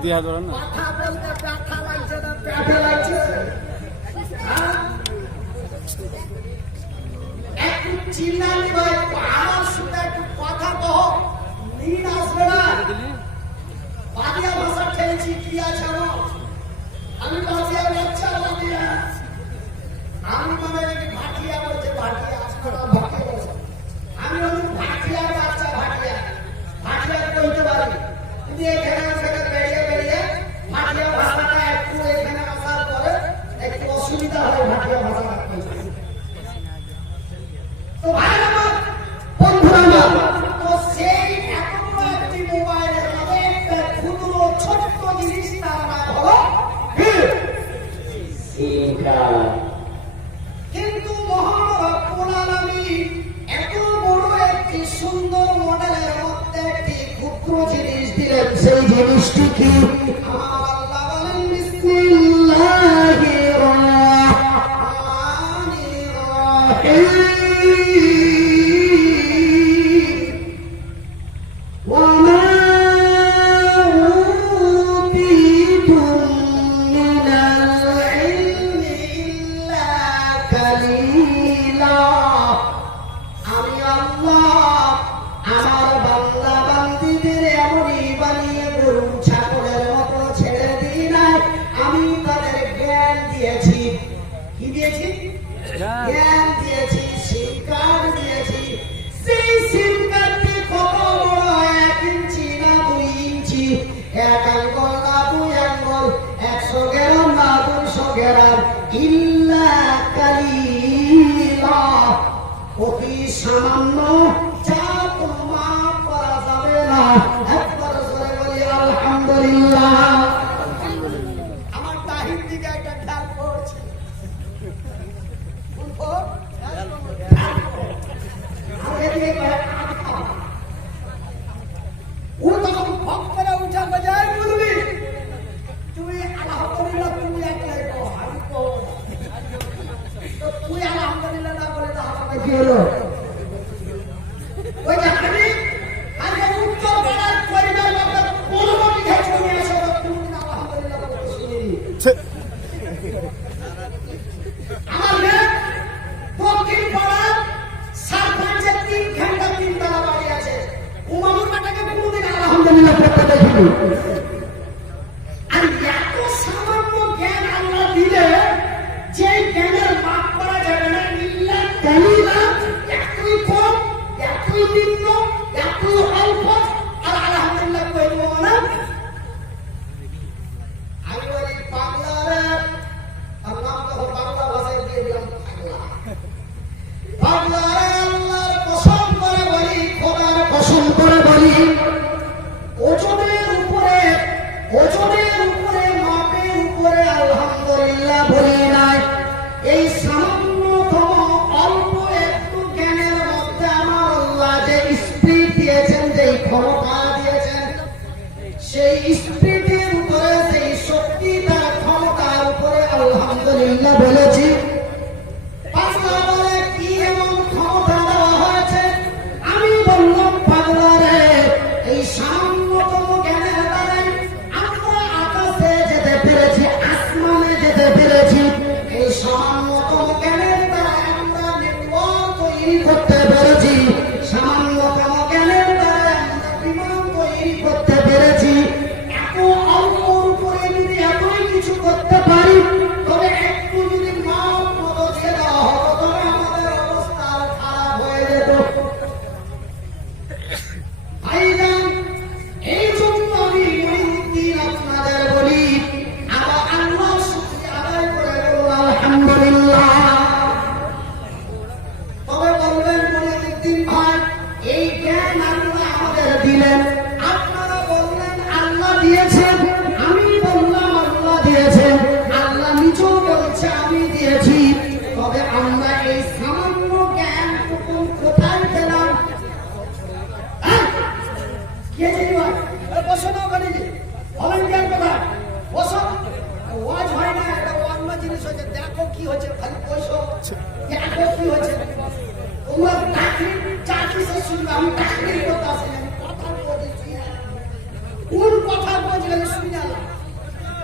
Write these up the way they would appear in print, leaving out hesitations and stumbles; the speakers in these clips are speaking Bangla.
ইতিহাস ধরেন না কথা বলতে ব্যথা লাগছে না পেটে লাগছে একটু চিল্লানি ভাই আমার সাথে একটু কথা কহ নীল আসবে না বাদিয়া ভাষা খেয়েছি কি আছে আমার আমি বাদিয়া বাচ্চা বাদিয়া আমি মনে করি ভাটিয়া বলছে ভাটিয়া আপনারা ভাটিয়া বলছে আমি বলি ভাটিয়া বাচ্চা ভাটিয়া ভাটিয়া বলতে পারি কিন্তু এখানে সেটা বেরিয়ে বেরিয়ে ভাটিয়া ভাষাটা একটু এখানে আসার পরে একটু অসুবিধা হয় ভাটিয়া ভাষাটা তো ভাই আমার বন্ধুরা তো সেই এত বড় একটি মোবাইলের মধ্যে একটা ক্ষুদ্র ছোট্ট জিনিস তার নাম হলো কিন্তু মহান রব্বুল আলামিন এত বড় একটি সুন্দর মডেলের মধ্যে একটি ক্ষুদ্র জিনিস দিলেন সেই জিনিসটি কি আমার আল্লাহ বলেন বিসমিল্লাহির রহমানির রহিম অতি সামান্য যা মাফ করা যাবে না একবার জোরে বলি আলহামদুলিল্লাহ আমার তাহির দিকে একটা খেয়াল করছে ও তখন ভক্তরা উঠা বাজায় বলবি তুমি আলহামদুলিল্লাহ তুমি একলাই তুই আলহামদুলিল্লাহ না বলে তো আমাকে কি হলো ওই যে আমি আজকে উত্তর পাড়ার পরিবার মধ্যে কোনো লিখে চলে আসো তুমি আলহামদুলিল্লাহ বলতে শুনিনি আমার মেয়ে দক্ষিণ পাড়ার সারপঞ্চের 3 ঘন্টা 3 বেলা বাড়ি আছে উমামুর মাটাকে কোনোদিন আলহামদুলিল্লাহ করতে দেখিনি আর এত সামান্য জ্ঞান আল্লাহ দিলে যে জ্ঞানের মাপ করা যাবে না ইল্লা কালিলা এতই কম এতই নিম্ন এতই অল্প আর আলহামদুলিল্লাহ কইবো না আমি বলি বাংলারে আল্লাহ তো বাংলা ভাষায় দিয়ে দিলাম বাংলারে আল্লাহর কসম করে বলি খোদার কসম করে বলি ওজনের উপরে মাপের উপরে আলহামদুলিল্লাহ বলি নাই এই সামান্যতম অল্প একটু জ্ঞানের মধ্যে আমার আল্লাহ যে স্পিরিট দিয়েছেন যে ক্ষমতা দিয়েছেন সেই স্পিরিটের উপরে সেই শক্তি তার ক্ষমতার উপরে আলহামদুলিল্লাহ বলেছি পাগলা বলে কি এমন ক্ষমতা দেওয়া হয়েছে আমি বললাম পাগলা রে এই সামান্যতম জ্ঞানের দ্বারাই আমরা আকাশে যেতে পেরেছি আসমানে যেতে পেরেছি এই সামান্যতম জ্ঞানের দ্বারা আমরা নেটওয়ার্ক তৈরি করতে পেরেছি সামান্যতম জ্ঞানের দ্বারা আমরা বিমান তৈরি করতে পেরেছি এত অল্প উপরে যদি এতই কিছু করতে পারি তবে একটু যদি মাপ মতো দিয়ে দেওয়া হতো তবে আমাদের অবস্থা আরো খারাপ হয়ে যেত ভাইজান এই জন্য আমি মনিরুদ্দিন আপনাদের বলি আবার আল্লাহ শুকরিয়া আদায় করে বলুন আলহামদুলিল্লাহ তবে বলবেন মনিরুদ্দিন ভাই এই জ্ঞান আল্লাহ আমাদের দিলেন আপনারা বললেন আল্লাহ দিয়েছেন আমি বললাম আল্লাহ দিয়েছেন আল্লাহ নিজেও বলছে আমি দিয়েছি তবে আমরা এই সামান্য জ্ঞানটুকু কোথায় পেলাম কে জানি ভাই বসো না ওখানে ভলেন্টিয়ার কোথায় বসো ওয়াজ হয় না এটা অন্য জিনিস হচ্ছে দেখো কি হচ্ছে খালি বসো দেখো কি হচ্ছে তোমরা চাকরি সে শুনবে আমি চাকরি করতে আসি আমি কথা বলছি কোন কথা বলছি শুনে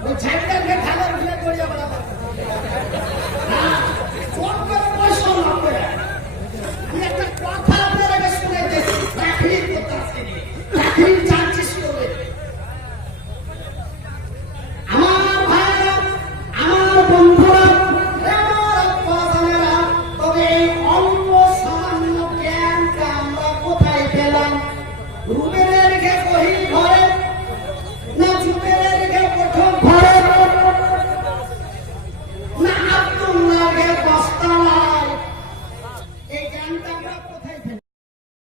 ওই ছাইটাকে ঠাকুর ঘুরে গড়িয়ে বেড়াতে চোখ করে পয়সা লাভ করে। আমি একটা কথা আপনাদেরকে শুনে দিয়েছি, চাকরি করতে আসেনি, চাকরি চাচ্ছিস করে। আমার ভাইরা, আমার বন্ধুরা, আমার আব্বাজানেরা, তবে এই অল্প সামান্য জ্ঞানটা আমরা কোথায় পেলাম? রুমের রেখে বহি ঘরে, না চুপের রেখে প্রথম ঘরে, না আব্দুল্লাহকে বস্তায়। এই জ্ঞানটা আমরা কোথায়